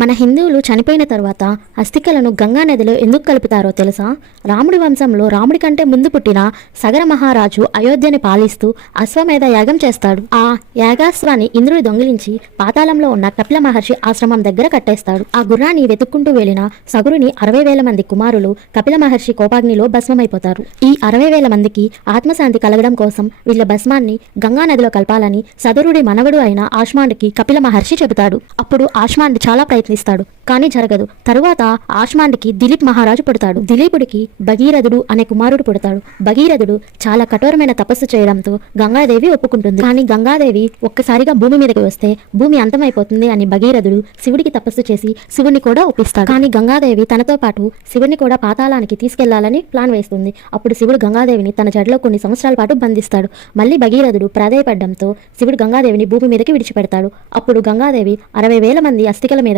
మన హిందువులు చనిపోయిన తర్వాత అస్థికలను గంగా నదిలో ఎందుకు కలుపుతారో తెలుసా? రాముడి వంశంలో రాముడి కంటే ముందు పుట్టిన సగర మహారాజు అయోధ్యని పాలిస్తూ అశ్వమేధ యాగం చేస్తాడు. ఆ యాగాశ్వాన్ని ఇంద్రుడు దొంగిలించి పాతాళంలో ఉన్న కపిల మహర్షి ఆశ్రమం దగ్గర కట్టేస్తాడు. ఆ గుర్రాన్ని వెతుక్కుంటూ వెళ్ళిన సగురుని అరవై వేల మంది కుమారులు కపిల మహర్షి కోపాగ్నిలో భస్మమైపోతారు. ఈ అరవై వేల మందికి ఆత్మశాంతి కలగడం కోసం వీళ్ళ భస్మాన్ని గంగా నదిలో కలపాలని సదరుడి మనవడు అయిన ఆష్మాండ్కి కపిల మహర్షి చెబుతాడు. అప్పుడు ఆష్మాండ్ చాలా ప్రయత్నం ప్రయత్నిస్తాడు. కానీ జరగదు. తరువాత ఆష్మాండ్కి దిలీప్ మహారాజు పుడతాడు. దిలీపుడికి భగీరథుడు అనే కుమారుడు పుడతాడు. భగీరథుడు చాలా కఠోరమైన తపస్సు చేయడంతో గంగాదేవి ఒప్పుకుంటుంది. కానీ గంగాదేవి ఒక్కసారిగా భూమి మీదకి వస్తే భూమి అంతమైపోతుంది అని భగీరథుడు శివుడికి తపస్సు చేసి శివుని కూడా ఒప్పిస్తాడు. కానీ గంగాదేవి తనతో పాటు శివుని కూడా పాతాళానికి తీసుకెళ్ళాలని ప్లాన్ వేస్తుంది. అప్పుడు శివుడు గంగాదేవిని తన జడలో కొన్ని సంవత్సరాల పాటు బంధిస్తాడు. మళ్ళీ భగీరథుడు ప్రాధాయపడడంతో శివుడు గంగాదేవిని భూమి మీదకి విడిచిపెడతాడు. అప్పుడు గంగాదేవి అరవై వేల మంది అస్థికల మీద